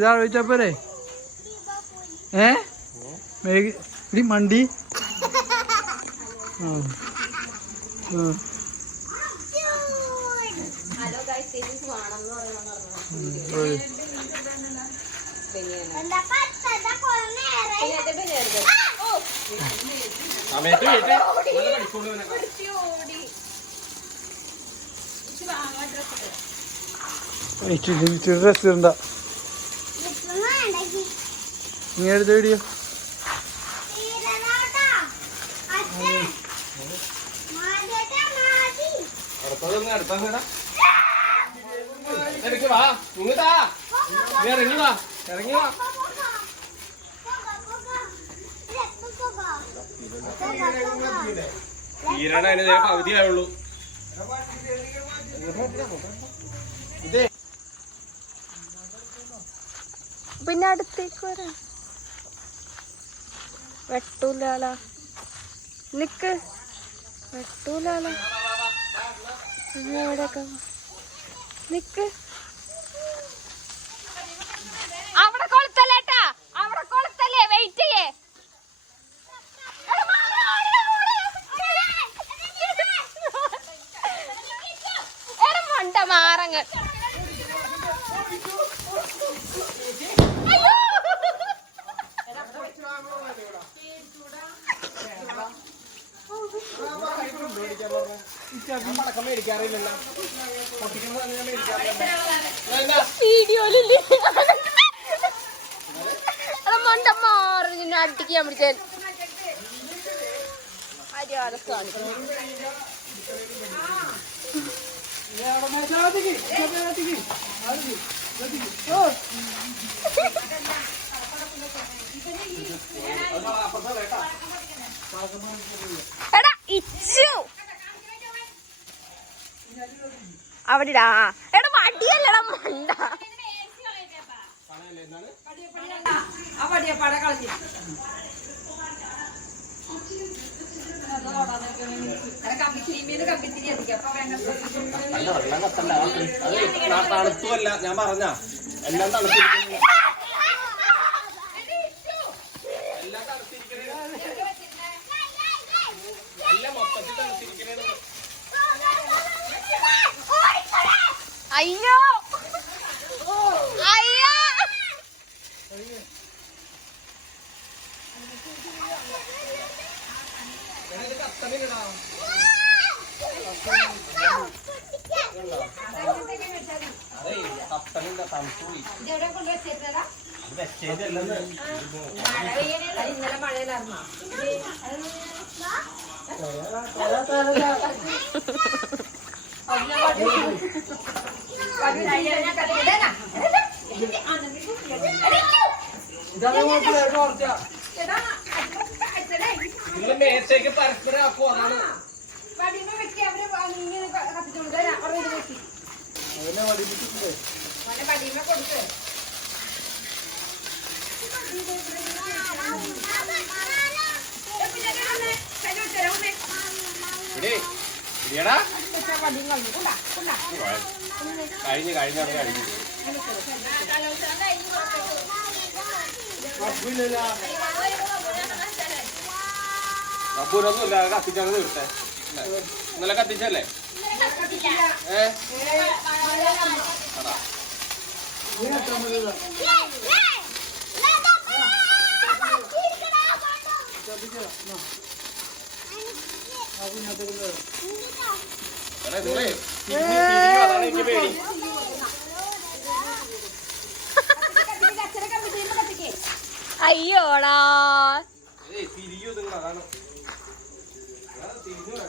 ഇതാലോചിച്ചാ പോരെ? ഇടി മണ്ടി. ഡ്രസ് ഇടണ്ട. നീ എടുത്ത വീഡിയോ അവധിയായുള്ളൂ. പിന്നെ അടുത്തേക്ക് വരാം. വെട്ടൂലാല നിക്ക്, വെട്ടൂലാല എവിടെയൊക്കെ നിക്ക്. അവിടെ കൊളുത്തല്ലേട്ടാ, അവിടെ കൊളുത്തല്ലേ, വെയിറ്റ് ചെയ്യേ. മണ്ട മാറങ്ങ്. വീഡിയോയിലില്ലേ അത് മണ്ട മാറി നിന്നെ അടിക്കാൻ പിടിക്കാൻ എടാ ഇച്ചു അവിടെടാ. എടാ വടിയല്ലടാ മണ്ട. തണുത്തുമല്ല ഞാൻ പറഞ്ഞ എല്ലാം തണുത്തിരിക്കുന്നു. എല്ലാം തണുത്തിരിക്കണേ, എല്ലാം മൊത്തത്തിൽ തണുത്തിരിക്കണേ. അയ്യോ അയ്യോ ഇന്നലെ മഴയിലായിരുന്നു. മേത്തേക്ക് പരസ്പരം ആക്കുവോ? അതാണ് കൊടുത്ത് കഴിഞ്ഞു കഴിഞ്ഞു കഴിഞ്ഞു. അപ്പൂരൊന്നുമില്ല, കത്തിച്ചത് തീർത്തെ. ഇന്നലെ കത്തിച്ചല്ലേ? അതാണ് എനിക്ക് പേടി. അയ്യോടാ തിരിയോ നിങ്ങൾ? അതാണ് തിരിഞ്ഞു വേണം.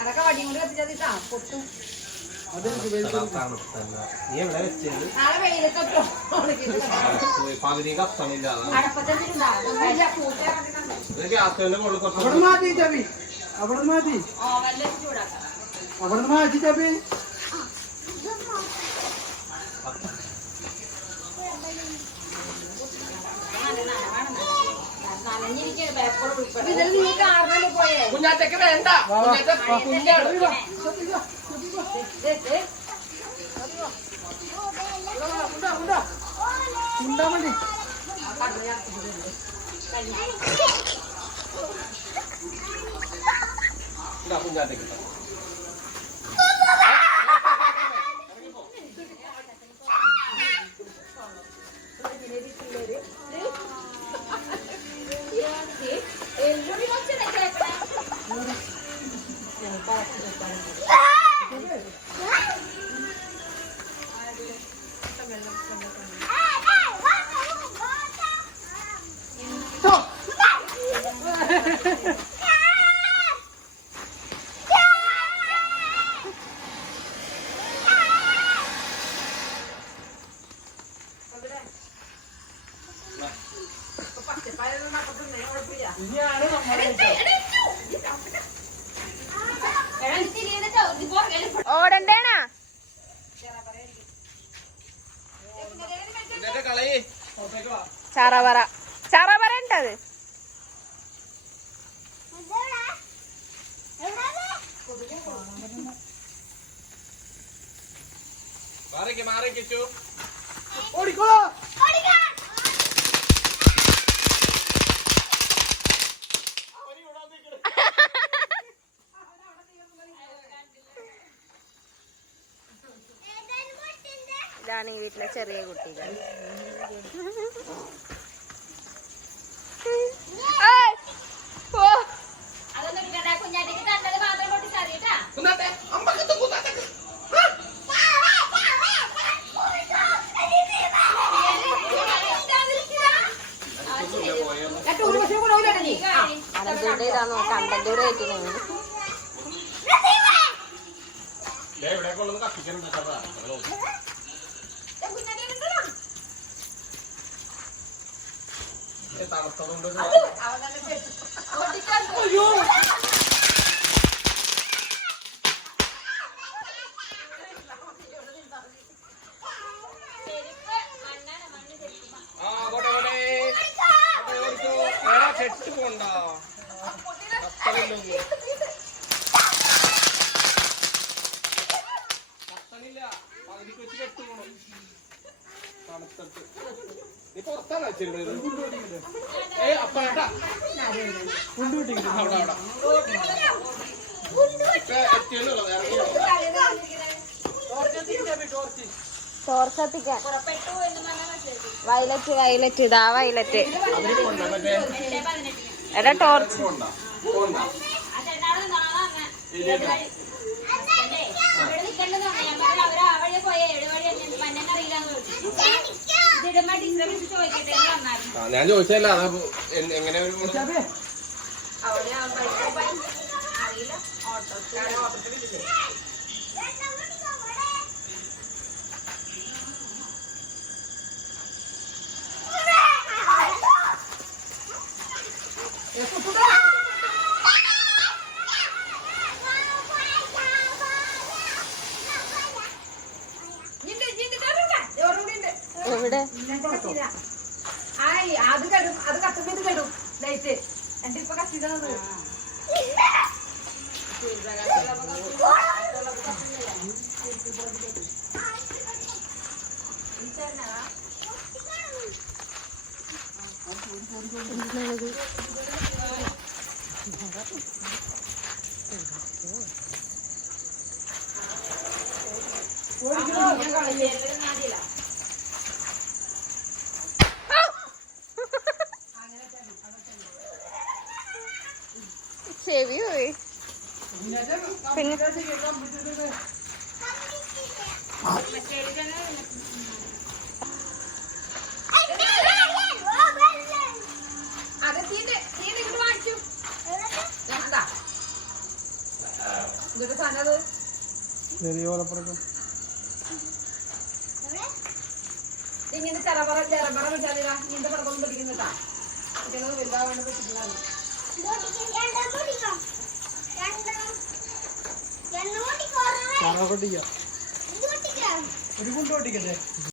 അതൊക്കെ വടിയും കൊണ്ട് കത്തിച്ചാ പൊട്ടും. നാളെ വെയിലത്തൊട്ടോ പകുതി കത്തണില്ല അടപ്പത്തിട്ടുണ്ടാവും ഗ്യാസിന്റെ മുകളിൽ അവിടെ കുറച്ച് മാറ്റി ചബി അവിടെ മാറ്റി ഓവനിൽ ചൂടാക്കാം അവിടെ മാറ്റി ചബി ഇതിൽ നീ കാറിൽ പോയേ കുഞ്ഞാറ്റക്ക് വേണ്ട കുഞ്ഞാറ്റ കുഞ്ഞാണ് ഉണ്ടാ മതി കുഞ്ഞാറ്റക്ക് ഓടണ്ടേണാ കളയേ ചറവറ ചറവറ ഉണ്ടത് മാറിക്കു ഓടിക്കോ ഇതാണ് ഈ വീട്ടിലെ ചെറിയ കുട്ടികൾ. കുഞ്ഞാറ്റേക്ക് തന്നത് മാത്രം പൊട്ടിച്ചറിയട്ടാ കുഞ്ഞാറ്റെ അമ്പലത്തെ കുഞ്ഞാറ്റക്ക് ഇതാണോ കണ്ടന്റ് റേറ്റിന് എവിടെയൊക്കെ കത്തിക്കാനുണ്ടാക്കാ തണുത്തതുകൊണ്ട് ചെട്ട് പോണ്ടോ കത്തണില്ല പകുതിക്ക് വെച്ച് കെട്ട് പോണം തണുത്തിട്ട് നീ പുറത്താണ് വെച്ചിരുന്നത് അപ്പ ഏട്ടാ അവിടെ അവിടെ എത്തിയെന്നുള്ളൂ ടോർച്ച് കത്തിക്കാൻ വയലറ്റ് വയലറ്റ് ഇതാ വയലറ്റ് എടാ ടോർച്ച് ഞാൻ ചോദിച്ചല്ല അതാ എങ്ങനെ എവിടെ അത് കടും അത് കത്തുമ്പോ ഇത് കടും ലൈറ്റ് എന്റെ ഇപ്പൊ കത്തിക്കുന്നത് ചെവി പോയി പിന്നെ അത് തീന്റെ ഇങ്ങോട്ട് വാങ്ങിച്ചു എന്താ ഇതൊരു സാധനം ചെറിയ ഓലപ്പുറക്കം. ഇങ്ങനെ ചെറപറ വെച്ചാൽ ഇങ്ങനത്തെ പറക്കൊന്നും പിടിക്കുന്നുട്ടാ കുട്ടികൾ വലുതാവേണ്ട വെച്ചിട്ടുണ്ടാകും. ഒരു കുണ്ട് ഓട്ടിക്കട്ടെ.